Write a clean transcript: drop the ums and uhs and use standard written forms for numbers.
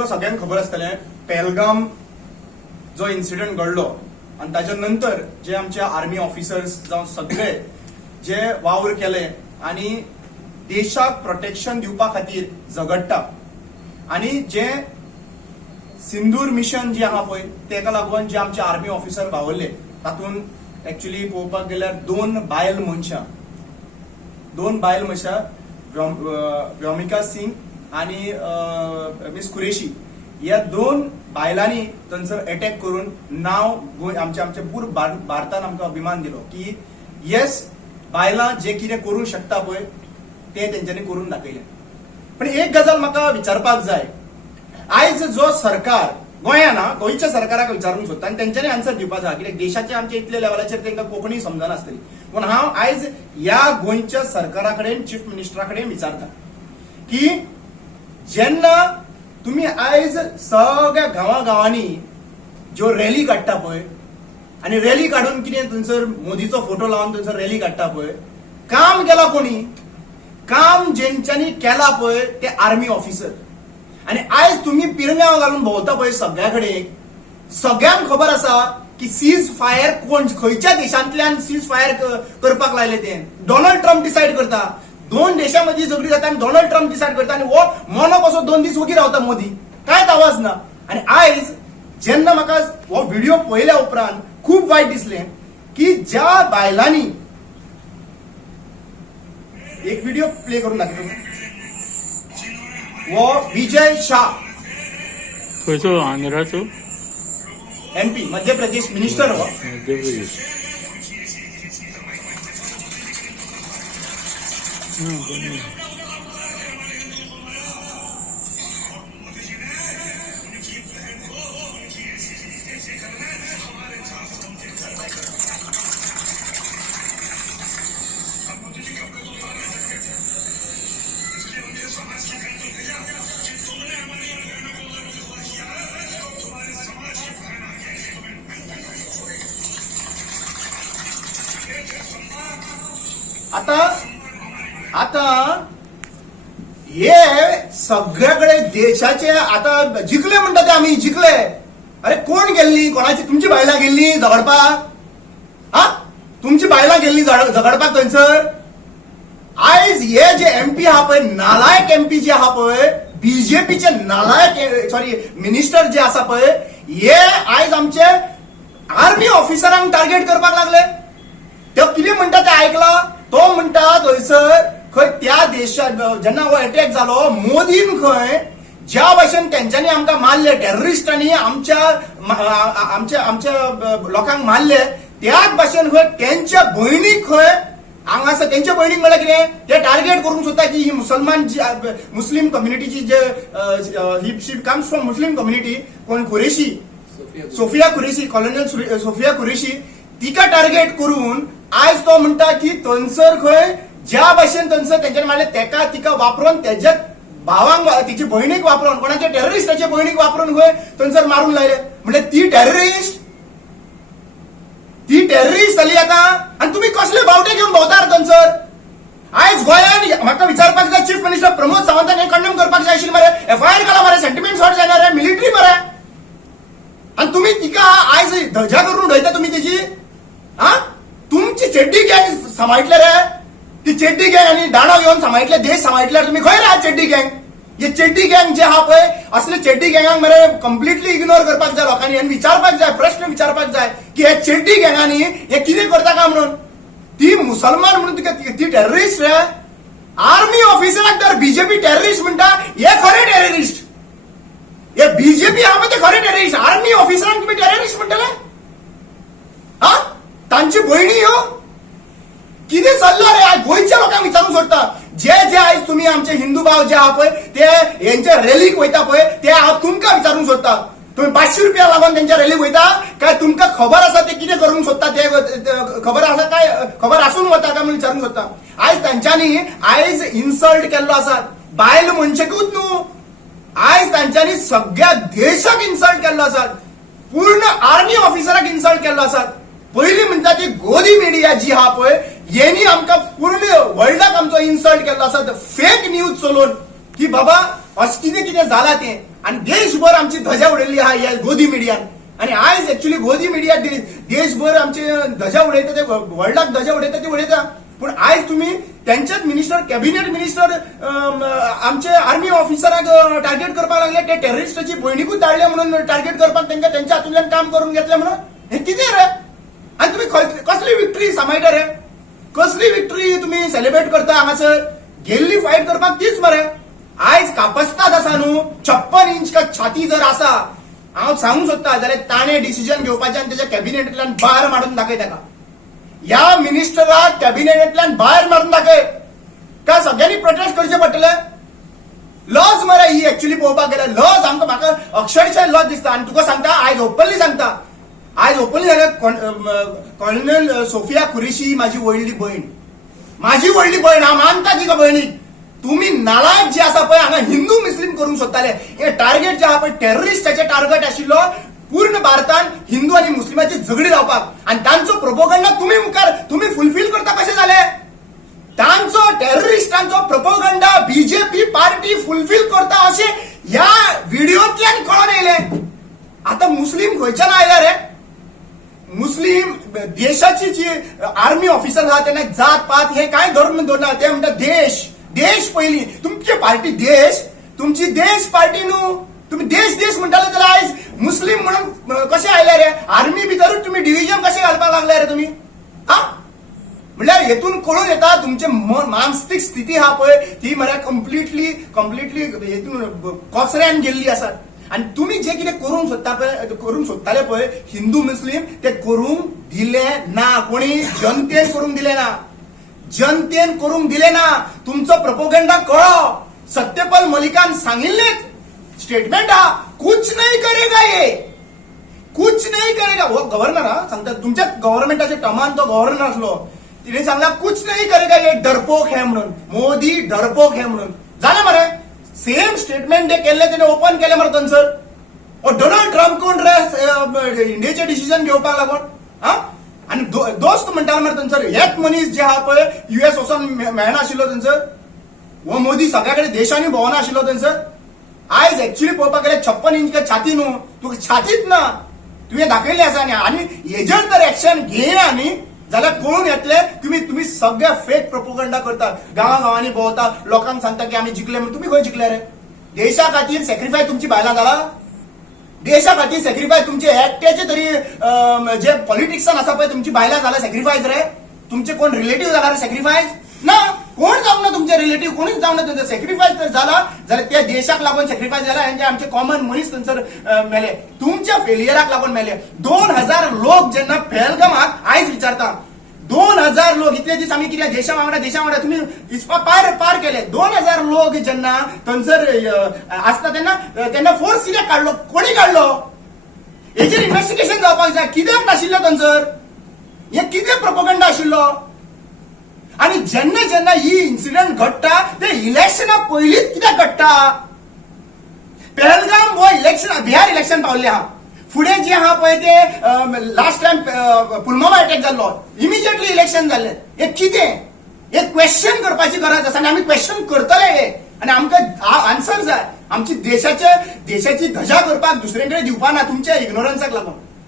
तुका सगळ्यांक खबर आसतलें पहलगाम जो इन्सिडंट घडलो आणि ताच्या नंतर जे आमचे आर्मी ऑफिसर्स जावं सगळे जे वावर केले आणि देशाक प्रोटेक्शन दिवपा खातीर झगडटा आणि जे सिंदूर मिशन जे आहा पळय तेका लागून जे आमचे आर्मी ऑफिसर भावरले तातूंत एक्चुअली पळोवपाक गेल्यार दोन बायल मनशां व्योमिका सिंग आणि मिस कुरेशी या दोन बायलांनी थंयसर अटॅक करून नाव आमच्या पूर भारतान आमकां अभिमान दिलो की येस बायलां जे कितें करूंक शकता पळय ते तेंच्यांनी करून दाखयलें. पण एक गजाल म्हाका विचारपाक जाय, आयज जो सरकार गोंयान गोंयच्या सरकाराक विचारूंक सोदता आनी तेंच्यांनी आन्सर दिवपाक जाय कित्याक देशाचे आमचे इतले लेवलाचेर तांकां कोंकणी समजनासतली. पूण हांव आयज ह्या गोंयच्या सरकारा कडेन चीफ मिनिस्टरा कडेन विचारता की जेन्ना तुम्ही आयज सगळ्या गांवांनी ज्यो रॅली काडटा पळय आणि रॅली काडून कितें थंयसर मोदीचो फोटो लावन थंयसर रॅली काडटा पळय, काम केला कोणी? काम जेंच्यांनी केला पळय ते आर्मी ऑफिसर. आणि आयज तुम्ही पिरंगांव घालून भोंवता पळय सगळ्या कडेन, सगळ्यांक खबर आसा की सीज फायर कोण खंयच्या देशांतल्यान सीज फायर करपाक लायले ते डोनाल्ड ट्रम्प डिसायड करता. दोन देशांमधी झगडी जाता आणि डोनाल्ड ट्रम्प डिसायड करता आणि वो मोनो कसो 2 दीस वगीर रावता मोदी, कांयच आवाज ना. आणि आयज जेन्ना म्हाका हो व्हिडिओ पळयल्या उपरांत खूप वायट दिसलें की ज्या बायलांनी एक व्हिडिओ प्ले करून दाखयतो वो विजय शाह खंयचो आंध्राचो MP मध्य प्रदेश मिनिस्टर हो मध्य प्रदेश. आता हे सगळ्याकडे देशाचे आता जिंकले म्हणतात ते आम्ही जिंकले. अरे कोण गेल्ली? कोणाची? तुमची बायला गेल्ली झगडपाक? हा, तुमची बायला गेल्ली झगडपाक थंयसर? आयज हे जे MP हा पळय, नालायक MP जे हा पळय, बीजेपीचे नालायक मिनिस्टर जे आसा पळय, हे आयज आमचे आर्मी ऑफिसरांक टार्गेट करपाक लागले. ते कितें म्हणटा ते आयकला? तो म्हणटा थंयसर खंय त्या देशात जेन्ना हो अटॅक जालो मोदीन खंय ज्या भाशेन तेंच्यांनी आमकां मारले, टेररिस्टांनी आमच्या लोकांक मारले, त्याच भाशेन खंय त्यांच्या भयणीक खंय हांगासर त्यांच्या भयणीक म्हळ्यार कितें ते टार्गेट करूंक सोदता की ही मुस्लिम कम्युनिटीची जे he comes from Muslim community कोण कुरेशी सोफिया कुरेशी कॉलोनियल सोफिया कुरेशी तिका टार्गेट करून आयज तो म्हणटा की थंयसर खंय ज्या भाशेन थंयसर तेंच्यानी मारले तेका तिका वापरून तेज्या भावांक तिची भयणीक वापरून कोणाच्या टेररिस्टाच्या भयणीक वापरून खंय थंयसर मारून लायले. म्हणजे ती टेररिस्ट जाली आता. आणि तुम्ही कसले बावटे घेऊन भोंवता थंयसर? आयज गोंयान म्हाका विचारपाक जाय चीफ मिनिस्टर प्रमोद सावंतान कंडेम करपाक जाय आशिल्लें मरे, FIR केला मरे, सेंटिमेंट हर्ट जायना रे, मिलिटरी मरे. आणि तुम्ही तिका आयज धजा करून उडयता तुम्ही तिची. हा, तुमची चेड्डी गँग सांबाळटले रे, ती चेड्डी गँग आणि दाणो घेऊन सांबाळटले देश सांबाळटल्यार तुम्ही खंय रे चेड्डी गँग? हे चेड्डी गँग जे हा पळय असले चेड्डी गँगांक मरे कम्प्लिटली इग्नोर करपाक जाय लोकांनी आणि विचारपाक जाय, प्रश्न विचारपाक जाय की हे चेड्डी गँगांनी हे कितें करता काय म्हणून. ती मुसलमान म्हणून तुका ती टेररिस्ट रे. आर्मी ऑफिसराक तर बीजेपी टेररिस्ट म्हणटा, हे खरे टेररिस्ट. हे बीजेपी हा पळय ते खरे टेररिस्ट. आर्मी ऑफिसरांक तुम्ही टेररिस्ट म्हणटले? हा, तांची भयणी ह्यो कितें चल्ला रे? आज गोंयच्या लोकांक विचारूंक सोदता, जे आयज तुम्ही आमचे हिंदू भाव जे आहा पळय ते हेंच्या रॅलीक वयता पळय ते हांव तुमकां विचारूंक सोदता. तुम्ही 500 रुपया लागून त्यांच्या रॅलीक वयता काय? तुमकां खबर आसा ते कितें करूंक सोदता ते खबर आसा काय? खबर आसून वता काय म्हणून विचारूंक सोदता. आयज तांच्यांनी आयज इन्सल्ट केल्लो आसा. बायल मनशेकूच न्हू, आयज तांच्यांनी सगळ्या देशाक इन्सल्ट केल्लो आसा, पूर्ण आर्मी ऑफिसराक इन्सल्ट केल्लो आसा. पहिली म्हणटा ती गोदी मिडिया जी हा पळय यांनी आमकां पूर्ण वर्ल्डाक आमचो इन्सल्ट केल्लो आसा फेक न्यूज चलोवन की बाबा अशें कितें कितें जालां तें आनी देशभर आमची धजा उडयल्ली आहा ह्या गोदी मिडियान आनी आयज एक्चुअली गोदी मिडिया देशभर आमचे धजा उडयता ते वर्ल्डाक धजा उडयता ती उडयता पूण आयज तुम्ही त्यांच्याच मिनिस्टर कॅबिनेट मिनिस्टर आमचे आर्मी ऑफिसराक टार्गेट करपाक लागले ते टेररिस्टाची भयणीकूच धाडले म्हणून टार्गेट करपाक तांकां त्यांच्या हातूंतल्यान काम करून घेतले म्हणून हे कितें रे आनी तुम्ही कसली विक्ट्री सांबाळटा रे कसली विक्ट्री तुम्ही सेलिब्रेट करता हांगासर गेल्ली फायट करपाक तीच मरे आयज कापस्ताद आसा न्हू 56 इंच का छाती जर आसा हांव सांगूंक सोदता जाल्यार ताणें डिसिजन घेवपाचें आनी तेच्या कॅबिनेटांतल्यान भायर मारून दाखय ताका या मिनिस्टराक कॅबिनेटांतल्यान भायर मारून दाखय काय सगळ्यांनी प्रोटेस्ट करचें पडटलें लॉज मरे ही एक्चुअली पळोवपाक गेल्यार लॉज आमकां म्हाका अक्षरशः लॉज दिसता आनी तुका सांगता आयज ओपनली सांगता आयज ओपनली जाल्यार कर्नल सोफिया कुरेशी माझी व्हडली भयण हांव मानता तिका भयणीक तुम्ही नालायक जे आसा पळय हांगा हिंदू मुस्लिम करूंक सोदताले हे टार्गेट जे आहा पळय टेररिस्टाचे टार्गेट आशिल्लो पूर्ण भारतान हिंदू आणि मुस्लिमांची झगडी लावपाक आणि तांचो प्रोपोगंडा तुम्ही फुलफिल करता कशें जाले तांचो टेररिस्टांचो प्रोपोगंडा बीजेपी पार्टी फुलफिल करता अशें ह्या व्हिडिओतल्यान कळोन येयले आता मुस्लिम खंयच्यान आयला रे मुस्लिम देशाची जी आर्मी ऑफिसर आहा त्यांना जात पात हे काय धरून दवरना ते म्हणटा देश पहिली तुमची पार्टी तुमची देश पार्टी न्हू तुम्ही देश म्हणटाले जाल्यार आयज मुस्लिम म्हणून कशें आयले रे आर्मी भितरूच तुम्ही डिव्हिजन कशें घालपाक लागले रे तुम्ही हा म्हणल्यार हेतून कळून येता तुमचे मानसिक स्थिती आहा पळय ती मरे कम्प्लिटली हेतून कचऱ्यान गेल्ली आसा आणि तुम्ही जे कितें करूंक सोदताले पळय हिंदू मुस्लिम ते करूंक दिले ना कोणी जनतेन करूंक दिले ना तुमचो प्रोपोगंडा कळो सत्यपाल मलिकान सांगिल्लेच स्टेटमेंट हा कुछ नहीं करेगा हो गव्हर्नर हा सांगता तुमच्या गव्हर्नमेंटाच्या टर्मान तो गव्हर्नर असलो तिने सांगला कुछ नहीं करेगा ये डरपोक है म्हणून मोदी डरपोक है म्हणून झालं मरे सेम स्टेटमेंट ते केले त्याने ओपन केले मरे थंयसर डोनाल्ड ट्रम्प कोण रे इंडियाचे डिसिजन घेवपाक लागून हा आणि दोस्त म्हणटालो मरे थंयसर हेच मनीस जे आहा पळय युएस वचोन मेळना आशिल्लो थंयसर हो मोदी सगळ्या कडेन देशांनी भोंवना आशिल्लो थंयसर आयज एक्चुअली पळोवपाक गेल्यार 56 इंच छाती न्हू तुका छातीच ना तुवें दाखयल्लें आसा न्ही आनी हेजेर जर एक्शन घेयना न्ही जाल्यार कळून येतले तुम्ही सगळे फेक प्रोपोगंडा करता गांवांनी भोंवता लोकांक सांगता की आमी जिखले म्हणून तुम्ही खंय जिखले रे देशा खातीर सॅक्रिफाय तुमची बायलां जाला देशा खातीर सॅक्रिफाय तुमचे एकट्याचे तरी जे पॉलिटिक्सान आसा पळय तुमची बायलां जाला सॅक्रिफायस रे तुमचे कोण रिलेटिव्ह जाला रे सॅक्रिफायस ना कोण जावं ना तुमचे रिलेटिव्ह कोणीच जावं ना तुमचा सॅक्रिफायस जर झाला जाल्यार त्या देशाक लागून सॅक्रिफायस जाला हे आमचे कॉमन मनीस थंयसर मेले तुमच्या फेलियराक लागून मेले 2000 लोक जेन्ना पहलगामाक आयज विचारता 2000 लोक इतले दीस आम्ही कितें देशा वांगडा तुम्ही इस्पा पार केले 2000 लोक जेन्ना थंयसर आसता तेन्ना फोर्स कित्याक काडलो कोणी काडलो हेजेर इन्व्हेस्टिगेशन जावपाक जाय कित्याक नाशिल्लो थंयसर हे कितें प्रोपोगंडा आशिल्लो आणि जेन्ना ही इन्सिडेंट घडटा ते इलेक्शना पयलींच कित्याक घडटा पहलगाम हो बिहार इलेक्शन पावल्ले आहा फुडें जे आहा पळय ते लास्ट टाइम पुलवामा अटॅक जाल्लो इमिजिएटली इलेक्शन जाल्ले हे कितें हे क्वेश्चन करपाची गरज आसा आनी आमी क्वेश्चन करतले हे आनी आमकां आन्सर जाय आमची देशाची धजा करपाक दुसरे कडेन दिवपाक ना तुमच्या इग्नोरन्साक लागून